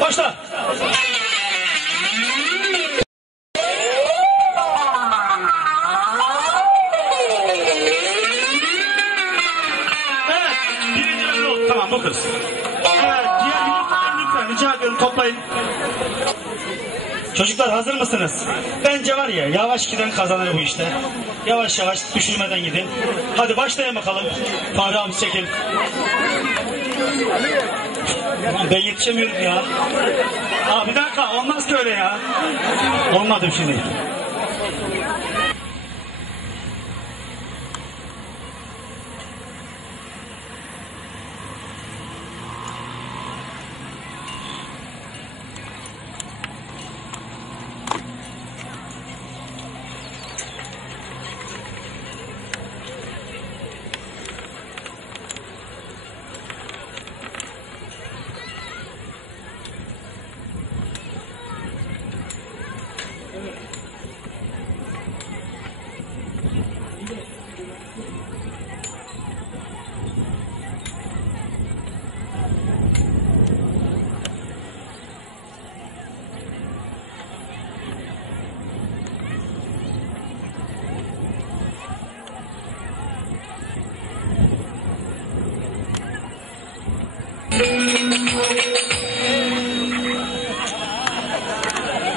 Başla. Evet. Birinci ödül. Tamam bu kız. Evet. Diğer yumurtaları lütfen rica ediyorum. Çocuklar hazır mısınız? Bence var ya yavaş giden kazanır bu işte. Yavaş yavaş düşürmeden gidin. Hadi başlayın bakalım. Çekil. Ulan Ben yetişemiyorum ya. Aa, bir dakika olmaz ki öyle ya. Olmadım şimdi.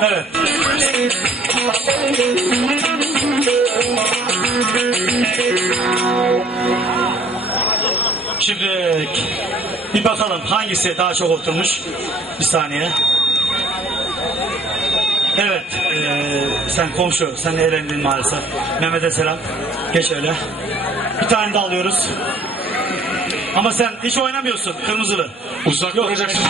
Evet. Şimdi bir bakalım hangisi daha çok oturmuş. Bir saniye. Evet, eee, sen komşu, sen elendin maalesef. Mehmet'e selam. Geç öyle. Bir tane de alıyoruz. Ama sen hiç oynamıyorsun, kırmızılı. Uzak Yok. duracaksın.